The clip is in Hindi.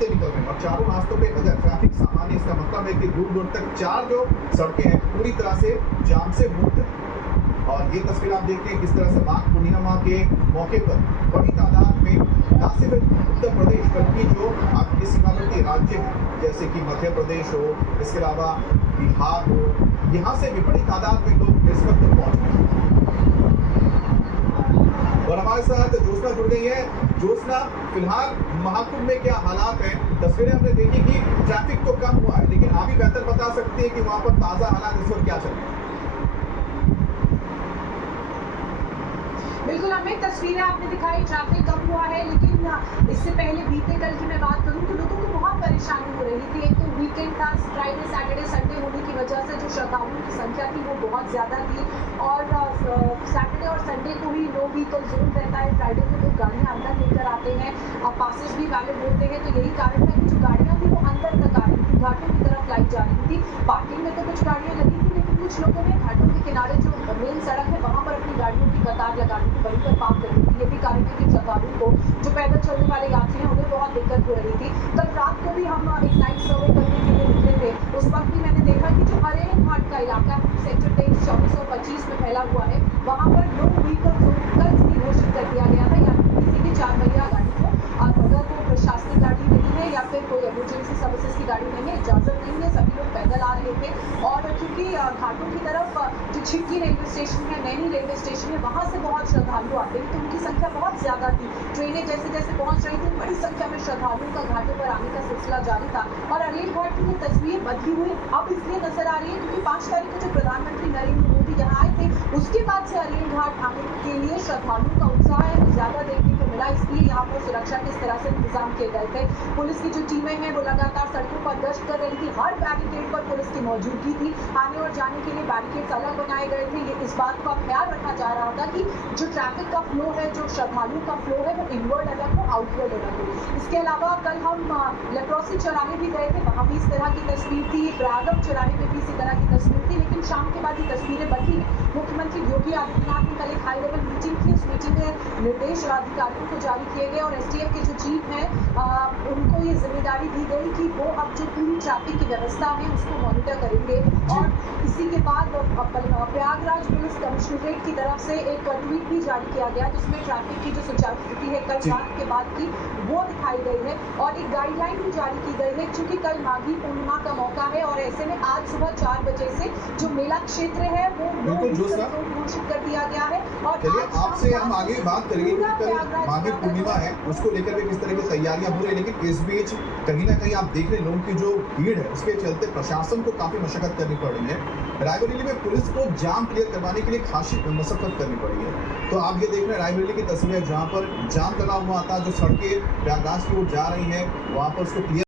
रास्ते निकल रहे हैं और चारों रास्तों पे अगर ट्रैफिक सामान्य, इसका मतलब है कि दूर दूर तक चार जो सड़कें हैं पूरी तरह से जाम से मुक्त है। और ये तस्वीर आप देखते हैं किस तरह से माघ पूर्णिमा के मौके पर बड़ी तादाद में न सिर्फ उत्तर प्रदेश बल्कि जो आपके सीमावर्ती राज्य हैं जैसे कि मध्य प्रदेश हो, इसके अलावा बिहार हो, यहाँ से भी बड़ी तादाद में लोग इस वक्त पहुंचे हैं। और हमारे साथ ज्योत्सना जुड़ गई है। ज्योत्सना, फिलहाल महाकुंभ में क्या हालात हैं? तस्वीरें हमने देखी कि ट्रैफिक तो कम हुआ है, लेकिन आप भी बेहतर बता सकते हैं कि वहां पर ताजा हालात इस वक्त क्या चल रहे हैं? बिल्कुल हमें तस्वीरें आपने दिखाई, ट्रैफिक कम हुआ है, लेकिन इससे पहले बीते कल की मैं बात करूं तो लोगों को बहुत परेशानी हो रही थी। एक तो वीकेंड था, फ्राइडे सैटरडे संडे होने की वजह से जो श्रद्धालुओं की संख्या थी वो बहुत ज़्यादा थी और सैटरडे और संडे को ही नो व्हीकल जोन रहता है। फ्राइडे को लोग गाड़ियाँ अंदर लेकर आते हैं, पासेस भी वैलिड होते हैं, तो यही कारण है कि जो गाड़ियाँ थी वो अंदर तक आ रही थी, घाटों की तरफ लाई जा रही थी। पार्किंग में तो कुछ गाड़ियाँ लगी थी, लेकिन कुछ लोगों ने घाटों के किनारे जो मेन सड़क है वहाँ पर अपनी गाड़ियों की कतार लगा दी थी, वहीं पर पार्क कर दी थी। ये भी कारण है कि श्रद्धालुओं को, जो पैदल चलने वाले यात्री हैं, उन्हें बहुत दिक्कत हो रही थी। कल रात को भी हम एक नाइट सर्वे करने के लिए निकले थे, उस वक्त भी मैंने देखा कि जो अरेन घाट का इलाका सेक्टर 23 2425 में फैला हुआ है, वहाँ पर नो व्हीकल जोन कल से घोषित कर दिया गया था। यानी किसी भी 4 पहिया गाड़ी को, अगर वो प्रशासनिक गाड़ी नहीं है या फिर कोई इमरजेंसी सर्विसेज की गाड़ी नहीं है, इजाजत नहीं है, सभी लोग पैदल आ रहे थे। और क्योंकि घाटों की तरफ जो छिटकी रेलवे स्टेशन है, नैनी रेलवे स्टेशन है, वहाँ से बहुत श्रद्धालु आते हैं, तो उनकी संख्या बहुत ज़्यादा थी। ट्रेनें जैसे जैसे पहुँच रही थी, बड़ी संख्या में श्रद्धालुओं का घाटों पर आने का सिलसिला जारी था। और अरेल घाट की जो तस्वीर बदली हुई अब इसलिए नजर आ रही है क्योंकि 5 तारीख को जो प्रधानमंत्री नरेंद्र मोदी यहाँ आए थे, उसके बाद से अरेल घाट आने के लिए श्रद्धालुओं का उत्साह है वो ज़्यादा देखने को मिला। इसलिए यहाँ पर सुरक्षा के इस तरह से इंतजाम किए गए थे। पुलिस की जो टीमें हैं वो लगातार सड़कों पर गश्त कर रही थी, हर बैरिकेड पर पुलिस की मौजूदगी थी। आने और जाने के लिए बैरिकेड्स अलग बनाए गए थे। ये इस बात का ख्याल रखा जा रहा था कि जो ट्रैफिक का फ्लो है, जो श्रद्धालुओं का फ्लो है, वो इनवर्ड अलग हो, आउटवर्ड अलग हो। इसके अलावा कल हम लेप्रोसी चौराहे भी गए थे, वहाँ भी इस तरह की तस्वीर थी। प्रागम चौराहे में भी इसी तरह की तस्वीर थी, लेकिन शाम के बाद ये तस्वीरें बदली हैं। मुख्यमंत्री योगी आदित्यनाथ ने कल एक हाई लेवल मीटिंग की, उस मीटिंग में निर्देश अधिकारियों को जारी किए गए और एसटीएफ के जो चीफ हैं उनको ये जिम्मेदारी दी गई कि वो अब जो पूरी ट्रैफिक की व्यवस्था है उसको मॉनिटर करेंगे। और इसी के बाद प्रयागराज पुलिस कमिश्नरेट की तरफ से एक ट्वीट भी जारी किया गया जिसमें ट्रैफिक की जो सुचारू स्थिति है कल रात के बाद की वो दिखाई गई है और एक गाइडलाइन भी जारी की गई है क्योंकि कल माघी पूर्णिमा का मौका है और ऐसे में आज सुबह 4 बजे से जो मेला क्षेत्र है वो घोषित कर दिया गया है। और चलिए आपसे हम आगे बात करेंगे कि कल माघी पूर्णिमा है, उसको लेकर भी किस तरह की तैयारियां हो रही है, लेकिन इस बीच कहीं ना कहीं आप देख रहे हैं लोगों की जो भीड़ है उसके चलते प्रशासन को काफी मशक्कत करनी पड़ रही है। रायबरेली में पुलिस को जाम क्लियर करवाने के लिए खासी मशक्कत करनी पड़ी है। तो आप ये देख रहे हैं रायबरेली की तस्वीर जहाँ पर जाम लगा हुआ था, जो सड़कें प्रयागराज की ओर जा रही है वहाँ पर उसको क्लियर